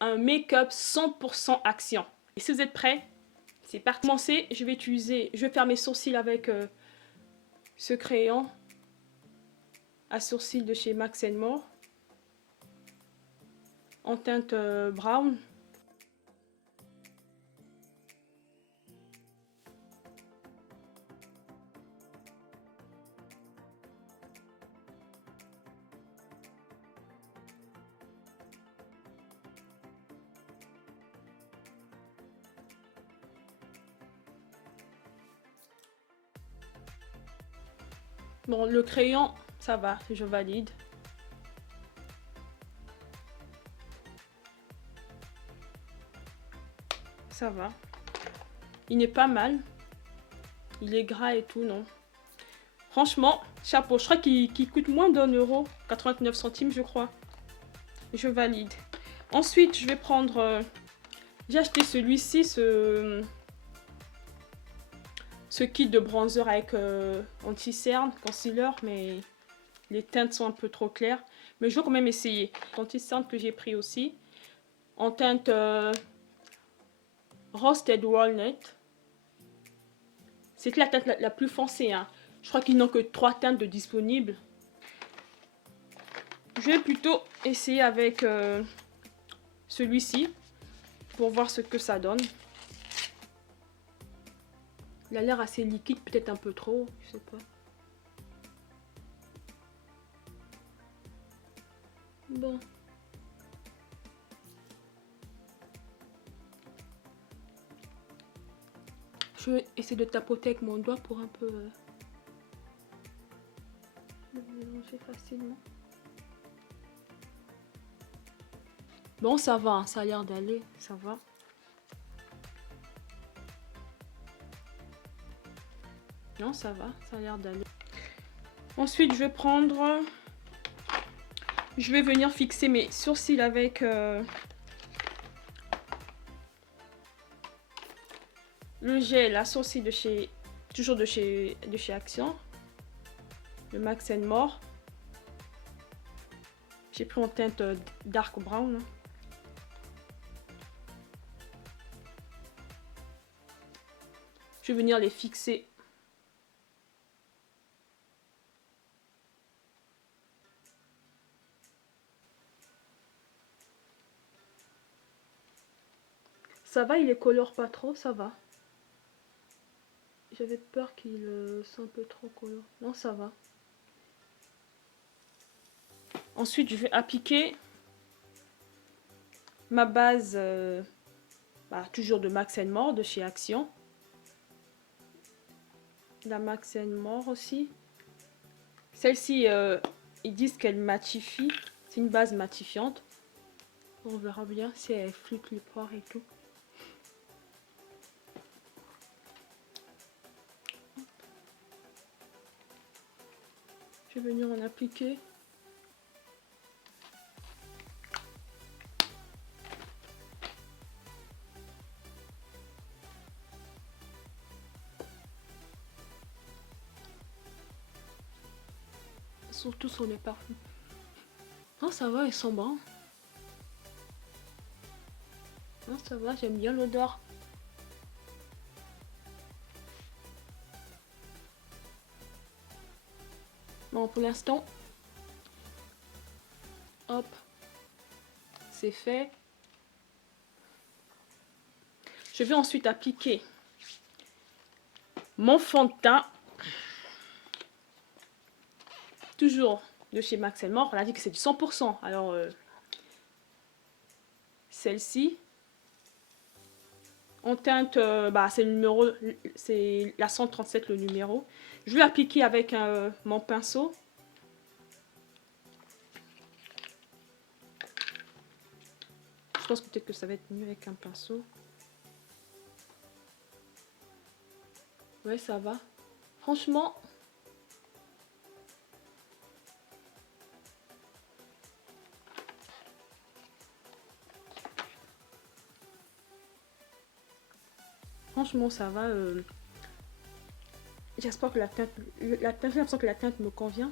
un make-up 100% action. Et si vous êtes prêts, c'est parti. Pour commencer, je vais faire mes sourcils avec ce crayon à sourcils de chez Max More en teinte brown. Bon, le crayon, ça va, je valide. Ça va. Il n'est pas mal. Il est gras et tout, non. Franchement, chapeau. Je crois qu'il coûte moins d'1 €, 89 centimes, je crois. Je valide. Ensuite, je vais prendre... j'ai acheté celui-ci, ce kit de bronzer avec anti-cerne, concealer, mais les teintes sont un peu trop claires. Mais je vais quand même essayer. Anti-cerne que j'ai pris aussi, en teinte Roasted Walnut. C'est la teinte la plus foncée, hein. Je crois qu'ils n'ont que 3 teintes de disponibles. Je vais plutôt essayer avec celui-ci pour voir ce que ça donne. Il a l'air assez liquide, peut-être un peu trop, je sais pas. Bon. Je vais essayer de tapoter avec mon doigt pour un peu le mélanger facilement. Bon, ça va, ça a l'air d'aller, ça va. Non, ça va, ça a l'air d'aller. Ensuite, je vais prendre... je vais venir fixer mes sourcils avec... le gel à sourcils de chez... toujours de chez Action. Le Max More. J'ai pris en teinte dark brown. Je vais venir les fixer. Ça va, il les colore pas trop, ça va. J'avais peur qu'il soit un peu trop coloré. Non, ça va. Ensuite, je vais appliquer ma base, toujours de Max More, de chez Action. La Max More aussi. Celle-ci, ils disent qu'elle matifie. C'est une base matifiante. On verra bien si elle floute les pores et tout. Je vais venir en appliquer. Surtout sur les parfums. Non, ça va, ils sont bons. Non, ça va, j'aime bien l'odeur. Bon, pour l'instant, hop, c'est fait. Je vais ensuite appliquer mon fond de teint. Toujours de chez Max More. On a dit que c'est du 100%. Alors, celle-ci, en teinte, c'est le numéro, c'est la 137 le numéro. Je vais appliquer avec mon pinceau. Je pense peut-être que ça va être mieux avec un pinceau. Ouais, ça va. Franchement, ça va. J'espère que la teinte, j'ai l'impression que la teinte me convient.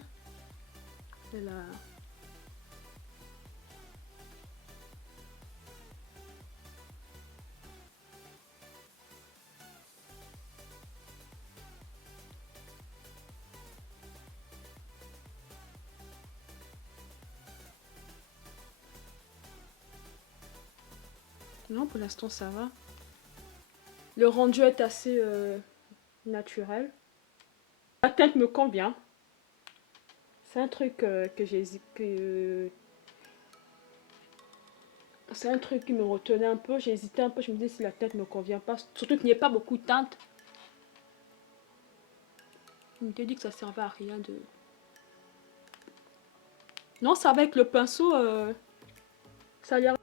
Non, pour l'instant, ça va. Le rendu est assez naturel. La teinte me convient. C'est un truc que j'hésite. C'est un truc qui me retenait un peu. J'ai hésité un peu. Je me disais si la teinte me convient pas. Surtout qu'il n'y a pas beaucoup de teinte. Je me suis dit que ça servait à rien de... Non, ça va avec le pinceau. Ça a l'air...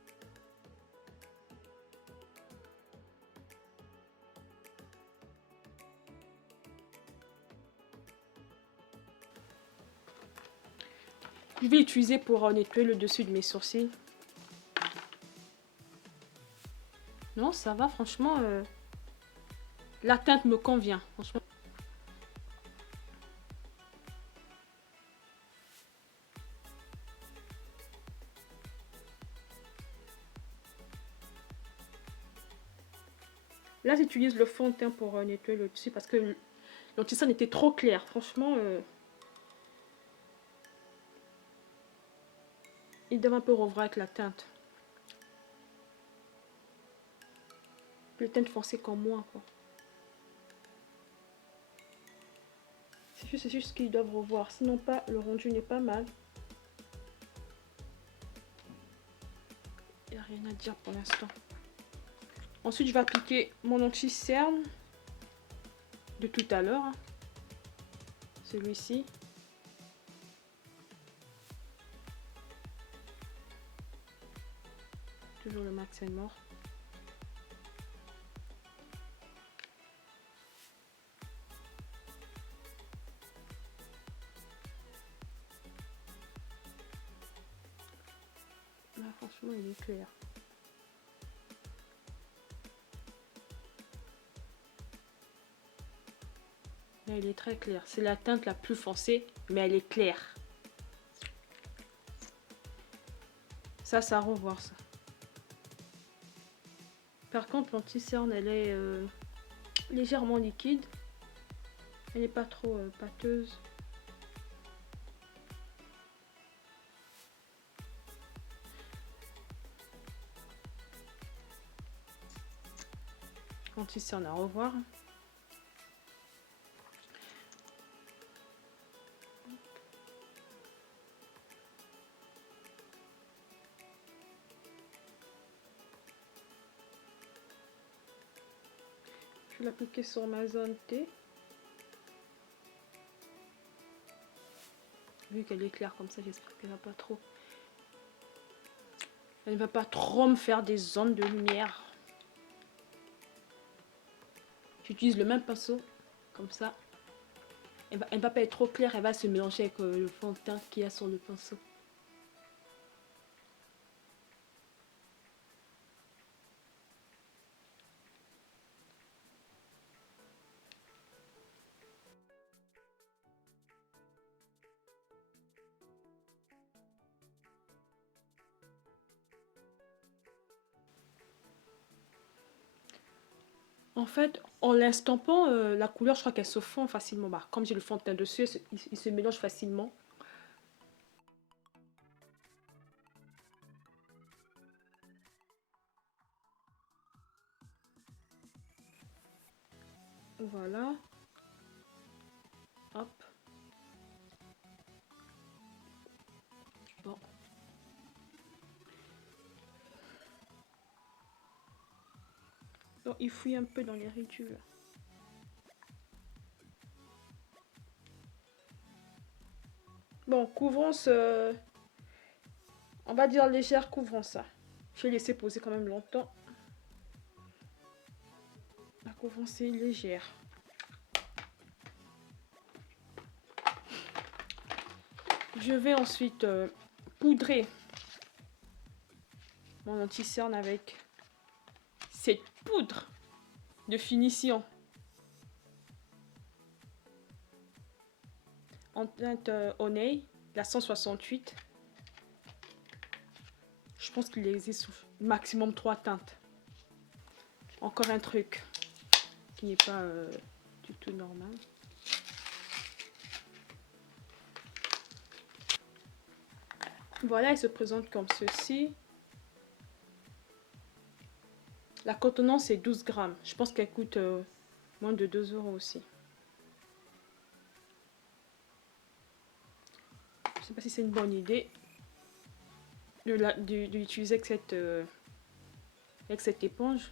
Je vais l'utiliser pour nettoyer le dessus de mes sourcils. Non, ça va, franchement. La teinte me convient, franchement. Là, j'utilise le fond de teint pour nettoyer le dessus parce que l'anti-cerne était trop clair. Franchement, il devait un peu revoir avec la teinte. Le teinte foncé comme moi, quoi. C'est juste qu'ils doivent revoir. Sinon, pas, le rendu n'est pas mal. Il n'y a rien à dire pour l'instant. Ensuite, je vais appliquer mon anti-cerne de tout à l'heure. Celui-ci. Toujours le Max & More. Là, franchement, il est clair. Là, il est très clair. C'est la teinte la plus foncée, mais elle est claire. Ça à revoir, ça. Par contre, l'anti-cerne, elle est légèrement liquide. Elle n'est pas trop pâteuse. Anti-cerne à revoir. Je vais l'appliquer sur ma zone T. Vu qu'elle est claire comme ça, j'espère qu'elle va pas trop. Elle ne va pas trop me faire des zones de lumière. J'utilise le même pinceau, comme ça. Elle ne va pas être trop claire, elle va se mélanger avec le fond de teint qu'il y a sur le pinceau. En fait, en l'instampant, la couleur, je crois qu'elle se fond facilement. Bah, comme j'ai le fond de teint dessus, il se mélange facilement. Voilà. Hop. Bon. Donc, il fouille un peu dans les ridules. Bon, couvrance, on va dire légère couvrance, ça. Je vais laisser poser quand même longtemps. La couvrance est légère. Je vais ensuite poudrer mon anti-cerne avec cette poudre de finition en teinte Honey, la 168. Je pense qu'il existe maximum 3 teintes. Encore un truc qui n'est pas du tout normal. Voilà, il se présente comme ceci. La contenance c'est 12 grammes. Je pense qu'elle coûte moins de 2 euros aussi. Je sais pas si c'est une bonne idée de l'utiliser avec cette éponge.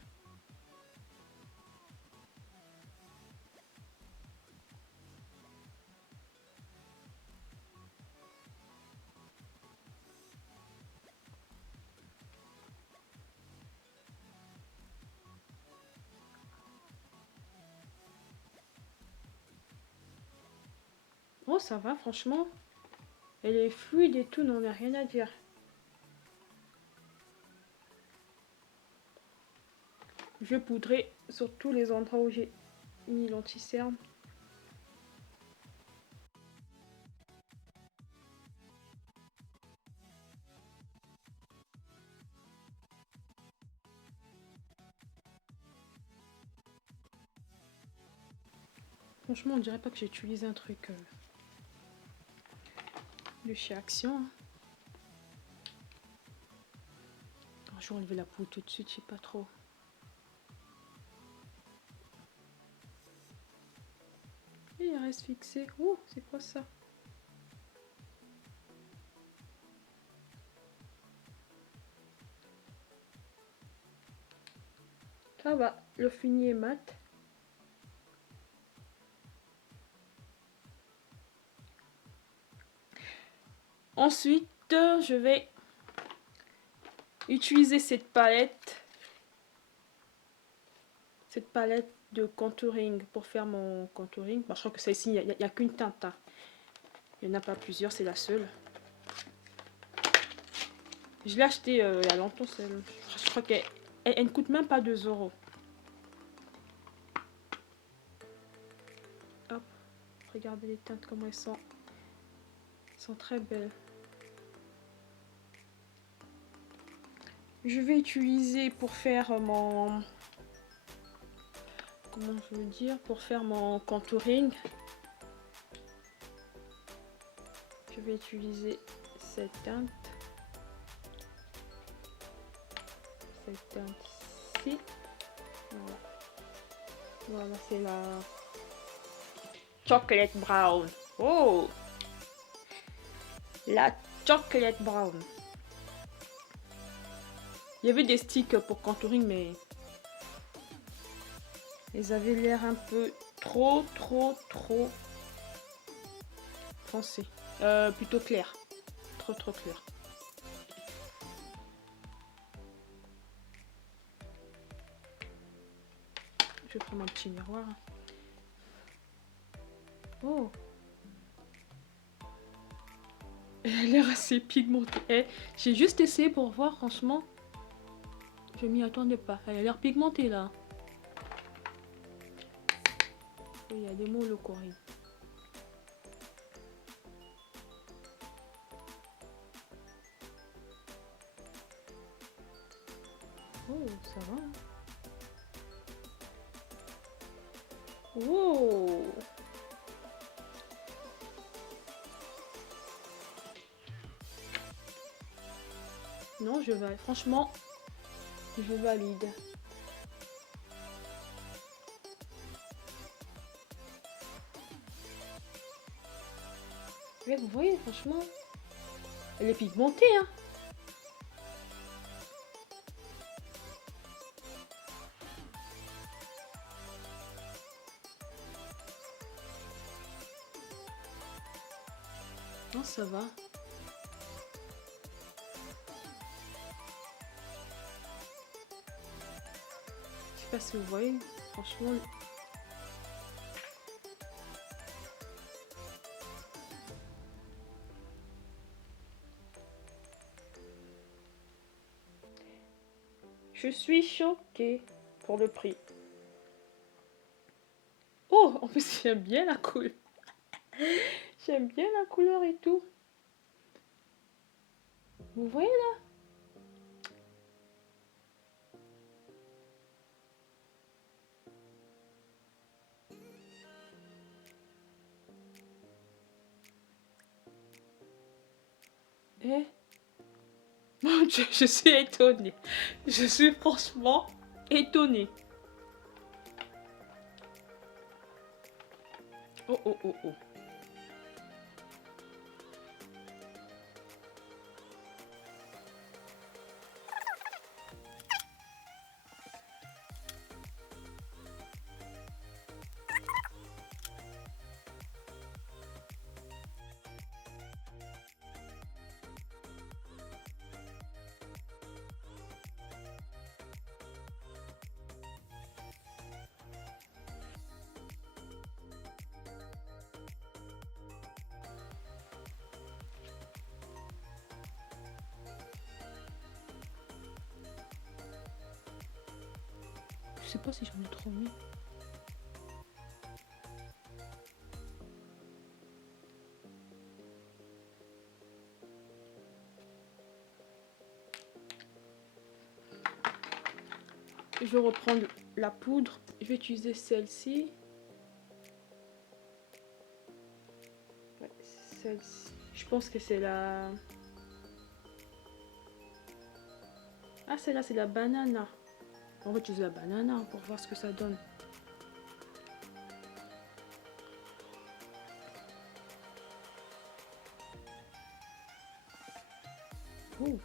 Oh, ça va, franchement. Elle est fluide et tout, non, on n'a rien à dire. Je vais poudrer sur tous les endroits où j'ai mis l'anti-cerne. Franchement, on dirait pas que j'ai utilisé un truc de chez Action. Je vais enlever la poudre tout de suite, je sais pas trop. Et il reste fixé. Oh, c'est quoi ça? Ça va, le fini est mat. Ensuite, je vais utiliser cette palette de contouring pour faire mon contouring. Bon, je crois que celle-ci, il n'y a qu'une teinte. Hein. Il n'y en a pas plusieurs, c'est la seule. Je l'ai acheté il y a longtemps, celle. Je crois qu'elle ne coûte même pas 2 euros. Hop, regardez les teintes comment elles sont. Elles sont très belles. Je vais utiliser pour faire mon... Comment je veux dire? Pour faire mon contouring. Je vais utiliser cette teinte. Cette teinte-ci. Voilà. Voilà, c'est la chocolate brown. Oh! La chocolate brown. Il y avait des sticks pour contouring, mais ils avaient l'air un peu trop foncé. Plutôt clair. Trop clair. Je vais prendre mon petit miroir. Oh! Elle a l'air assez pigmentée. J'ai juste essayé pour voir, franchement. Je m'y attendais pas. Elle a l'air pigmentée là. Il y a des mots locaux. Oh, ça va. Oh! Non, je valide. Franchement, je valide. Ouais, vous voyez, franchement, elle est pigmentée, hein. Non, ça va. Je sais pas si vous voyez, franchement. Je suis choquée pour le prix. Oh, en plus j'aime bien la couleur. J'aime bien la couleur et tout. Vous voyez là? Eh? Mon Dieu, je suis étonnée. Je suis franchement étonnée. Oh, oh, oh, oh. Je sais pas si j'en ai trop mis. Je vais reprendre la poudre. Je vais utiliser celle-ci. Ouais, celle-ci. Je pense que c'est la... Ah, celle-là, c'est la banana. On va utiliser la banana pour voir ce que ça donne. Oh.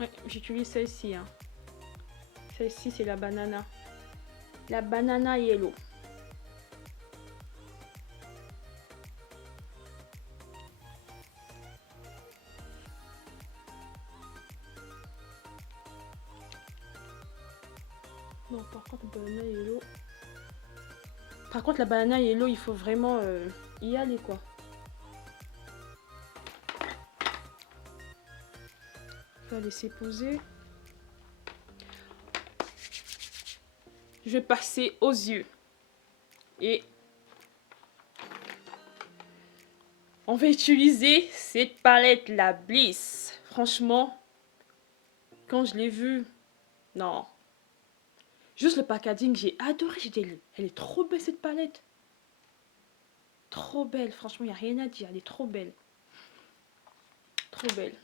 Ouais, j'utilise celle-ci. Hein. Celle-ci, c'est la banana. La banana yellow. Non, par contre, la banana yellow... Par contre, la banana yellow, il faut vraiment y aller, quoi. Je vais laisser poser. Je vais passer aux yeux. Et on va utiliser cette palette, la Bliss. Franchement, quand je l'ai vue, non. Juste le packaging, j'ai adoré. J'ai dit, elle est trop belle cette palette. Trop belle, franchement, il n'y a rien à dire. Elle est trop belle. Trop belle.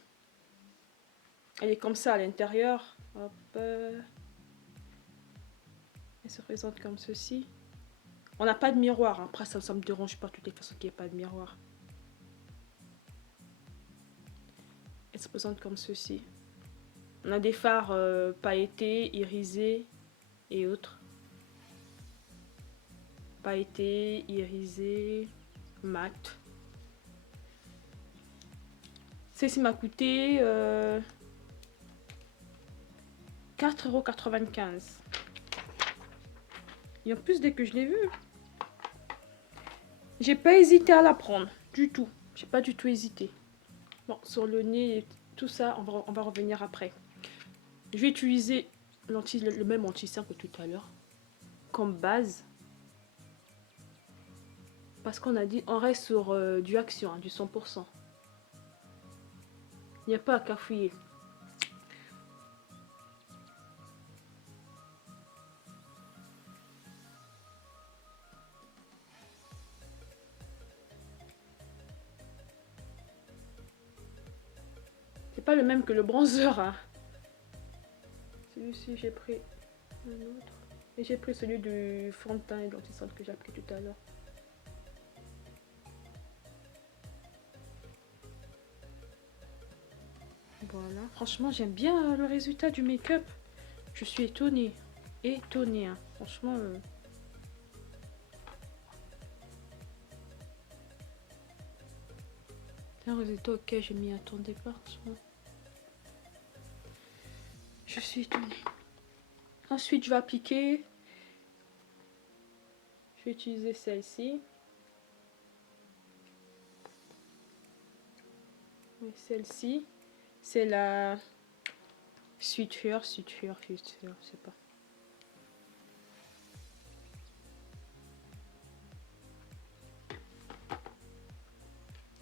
Elle est comme ça à l'intérieur. Hop. Elle se présente comme ceci. On n'a pas de miroir. Hein. Après, ça ne me dérange pas de toutes les façons qu'il n'y ait pas de miroir. Elle se présente comme ceci. On a des fards pailletés, irisés et autres. Pailletés, irisés, mat. Ceci m'a coûté 4,95 €. Et en plus, dès que je l'ai vu, j'ai pas hésité à la prendre. Du tout. J'ai pas du tout hésité. Bon, sur le nez et tout ça, on va revenir après. Je vais utiliser le même anti-cerne que tout à l'heure. Comme base. Parce qu'on a dit, on reste sur du Action, hein, du 100%. Il n'y a pas à cafouiller. C'est pas le même que le bronzer. Hein. Celui-ci, j'ai pris un autre. Et j'ai pris celui du fond de teint et d'anti-cerne que j'ai pris tout à l'heure. Voilà. Franchement, j'aime bien le résultat du make-up. Je suis étonnée. Étonnée. Hein. Franchement... C'est un résultat auquel je m'y attendais pas. Franchement. Je suis étonnée. Ensuite, je vais appliquer. Je vais utiliser celle-ci. Oui, celle-ci. C'est la suture, je sais pas.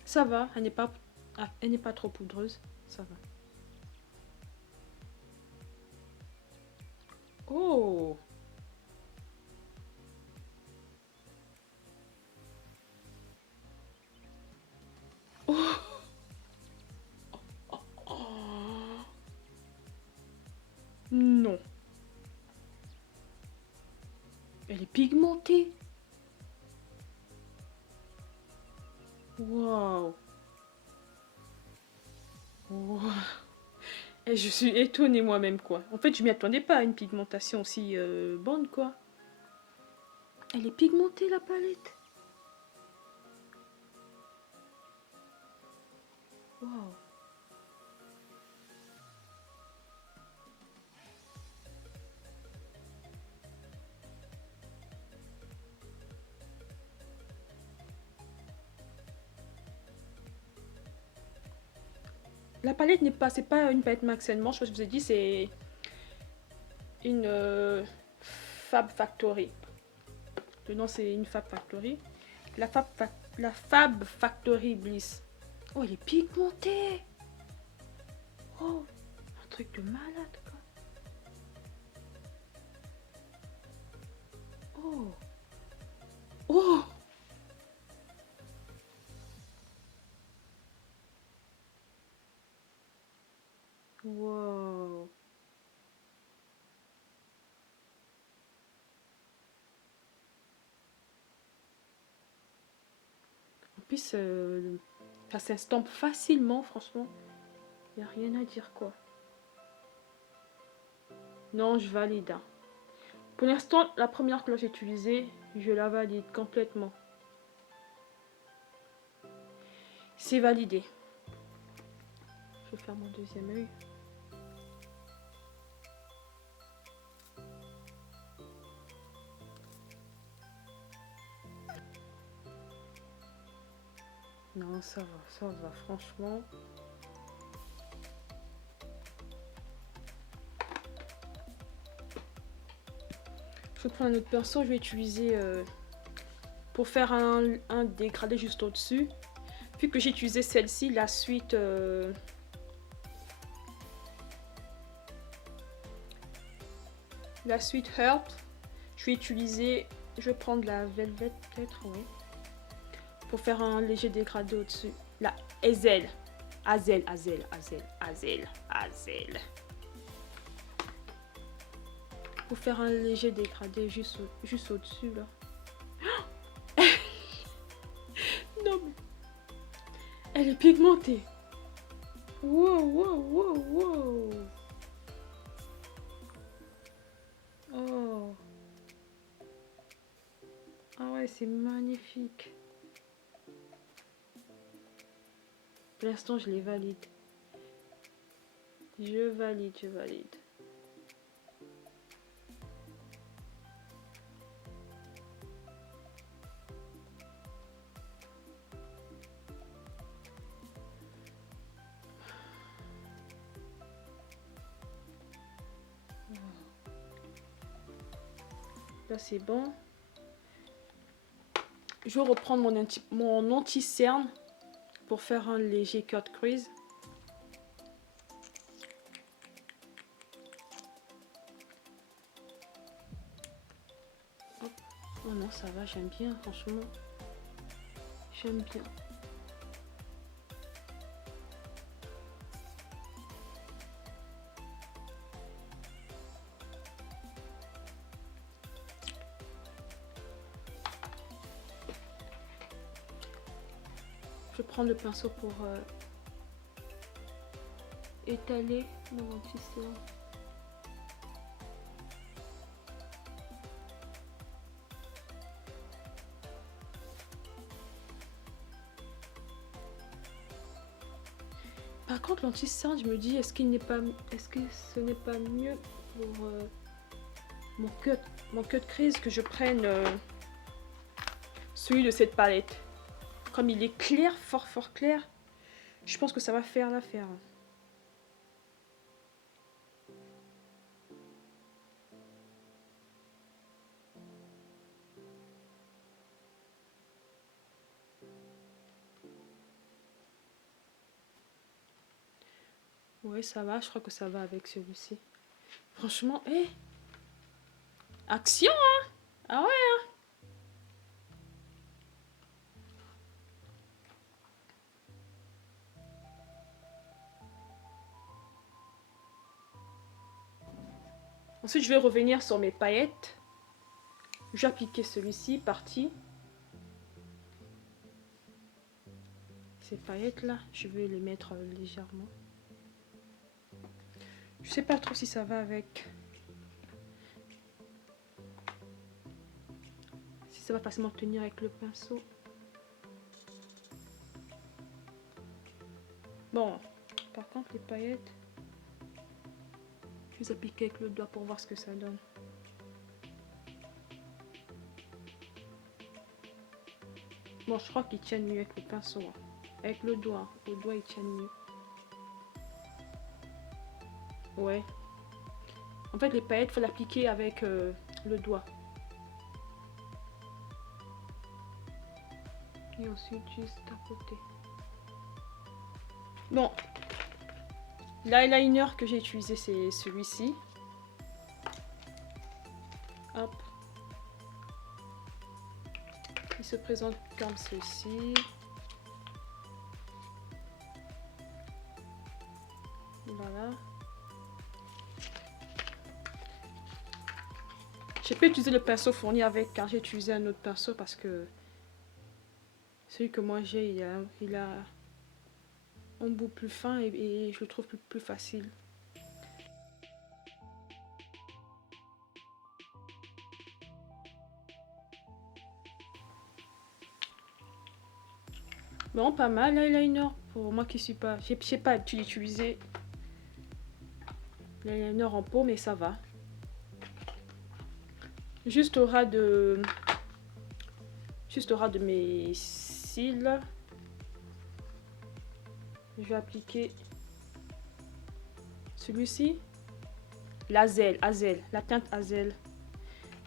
Ça va, elle n'est pas trop poudreuse. Ça va. Oh! Oh! pigmentée. Waouh. Wow. Et je suis étonnée moi-même, quoi. En fait, je m'y attendais pas à une pigmentation aussi bonne, quoi. Elle est pigmentée, la palette. Waouh. La palette n'est pas, c'est pas une palette Max and More, je vous ai dit, c'est une Fab Factory. Le nom c'est une Fab Factory. La Fab Factory Bliss. Oh, elle est pigmentée. Oh, un truc de malade, quoi. Oh. Oh. Wow. En plus, ça s'estompe facilement, franchement. Il n'y a rien à dire, quoi. Non, je valide. Hein. Pour l'instant, la première que j'ai utilisée, je la valide complètement. C'est validé. Je vais faire mon deuxième œil. Non, ça va, franchement. Je prends un autre pinceau, je vais utiliser pour faire un dégradé juste au-dessus. Vu que j'ai utilisé celle-ci, la suite... la suite Heart, je vais utiliser... Je vais prendre la Velvet peut-être, oui. Pour faire un léger dégradé au-dessus. La Hazel. Hazel. Pour faire un léger dégradé juste au-dessus, là. Non, mais... Elle est pigmentée. Wow. Oh. Ah ouais, c'est magnifique. Pour l'instant, je les valide. Je valide. Là, c'est bon. Je vais reprendre mon anti-cerne pour faire un léger cut crease. Hop. Oh non, ça va, j'aime bien, franchement. J'aime bien. Je prends le pinceau pour étaler mon anti-cerne. Par contre, l'anti-cerne, je me dis, est-ce que ce n'est pas mieux pour mon cut crease que je prenne celui de cette palette. Comme il est clair, fort clair, je pense que ça va faire l'affaire. Oui, ça va, je crois que ça va avec celui-ci. Franchement, action, hein. Ah ouais, hein. Ensuite, je vais revenir sur mes paillettes. Je vais appliquer celui-ci, parti. Ces paillettes là, je vais les mettre légèrement. Je sais pas trop si ça va avec. Si ça va facilement tenir avec le pinceau. Bon, par contre les paillettes, je vais les appliquer avec le doigt pour voir ce que ça donne. Bon, je crois qu'ils tiennent mieux avec le pinceau. Hein. Avec le doigt ils tiennent mieux. Ouais. En fait, les paillettes, il faut l'appliquer avec le doigt. Et ensuite, juste à côté. Bon. L'eyeliner que j'ai utilisé, c'est celui-ci. Hop. Il se présente comme ceci. Voilà. J'ai pas utilisé le pinceau fourni avec car j'ai utilisé un autre pinceau parce que celui que moi j'ai, il a un bout plus fin et je le trouve plus facile. Bon, pas mal l'eyeliner pour moi qui suis pas... Je sais pas utiliser l'eyeliner en peau, mais ça va. Juste au ras de mes cils, je vais appliquer celui-ci, la teinte Hazel.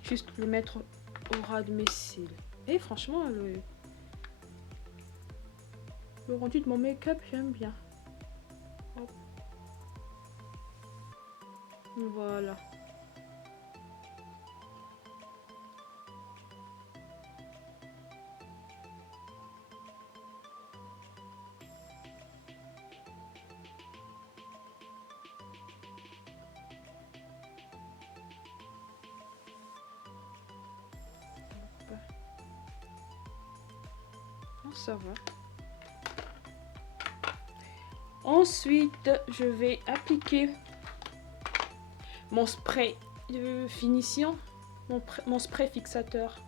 Juste le mettre au ras de mes cils. Et franchement, le rendu de mon make-up, j'aime bien. Hop. Voilà. Ça va. Ensuite, je vais appliquer mon spray de finition, mon spray fixateur.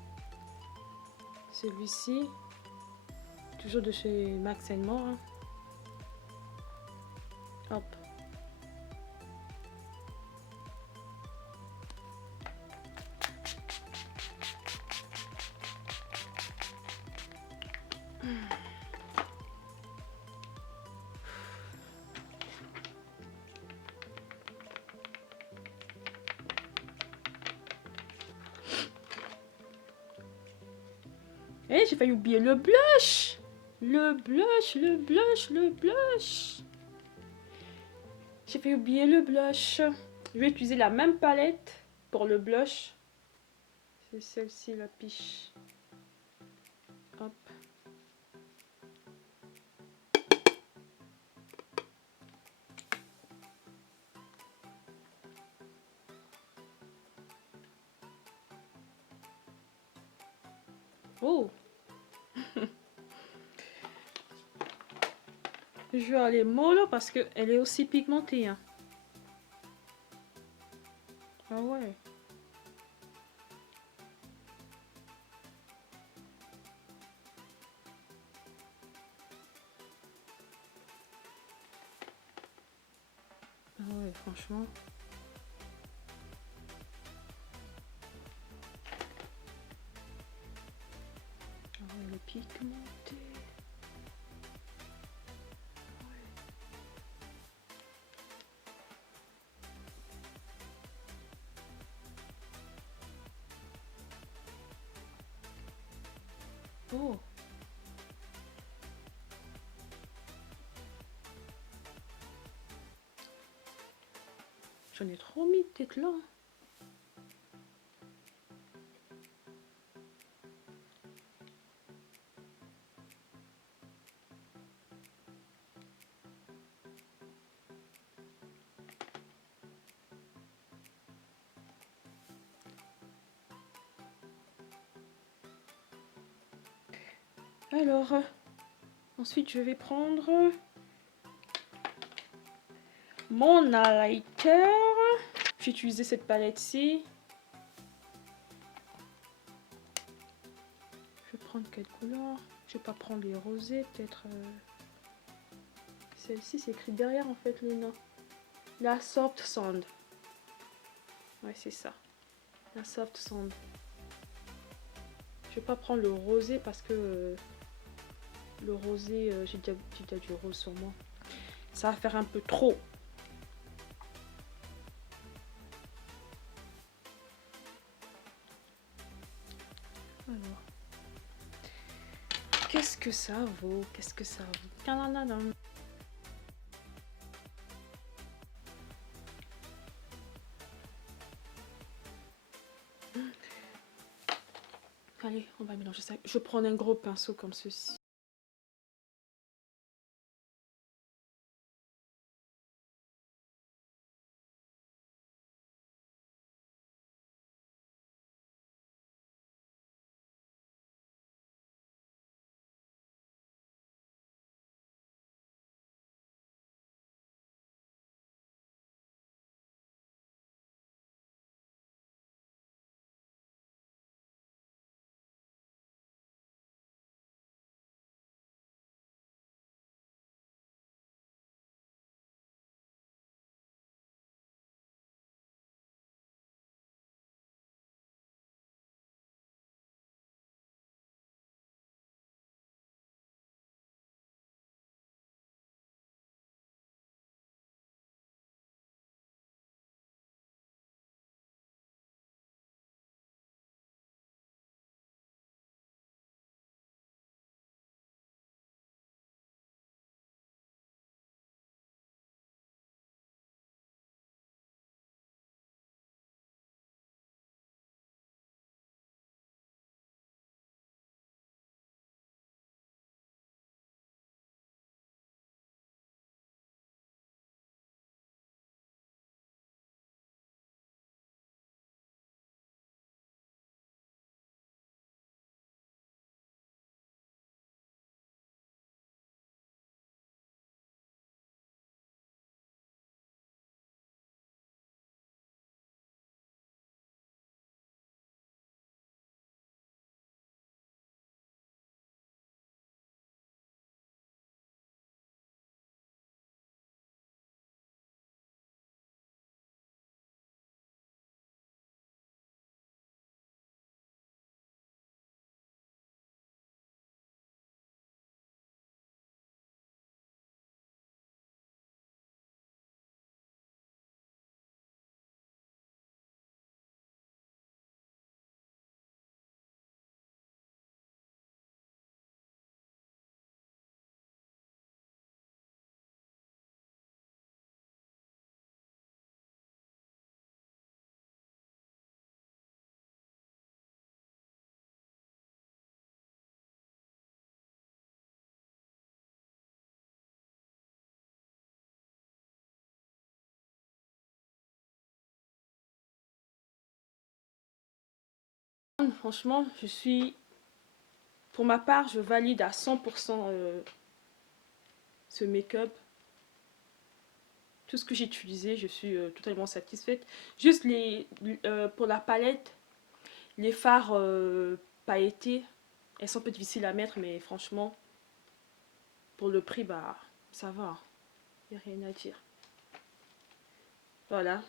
Celui-ci, toujours de chez Max More. Hein. Hop. Et j'ai failli oublier le blush. Le blush. J'ai failli oublier le blush. Je vais utiliser la même palette pour le blush. C'est celle-ci, la piche. Hop. Oh. Je vais aller mollo parce qu'elle est aussi pigmentée. Hein. Ah ouais. Ah ouais, franchement. Ah ouais, elle est pigmentée. Oh. J'en ai trop mis de tête là. Alors, ensuite je vais prendre mon highlighter. J'ai utilisé cette palette-ci. Je vais prendre quelle couleur? Je vais pas prendre les rosés, peut-être. Celle-ci, c'est écrit derrière en fait le nom. La Soft Sand. Ouais, c'est ça. La Soft Sand. Je vais pas prendre le rosé parce que le rosé, j'ai déjà du rose sur moi. Ça va faire un peu trop. Alors, qu'est-ce que ça vaut? Qu'est-ce que ça vaut? Allez, on va mélanger ça. Je vais prendre un gros pinceau comme ceci. Franchement, pour ma part, je valide à 100% ce make-up. Tout ce que j'ai utilisé, je suis totalement satisfaite. Juste pour la palette, les fards pailletés, elles sont un peu difficiles à mettre, mais franchement, pour le prix, bah, ça va. Il n'y a rien à dire. Voilà.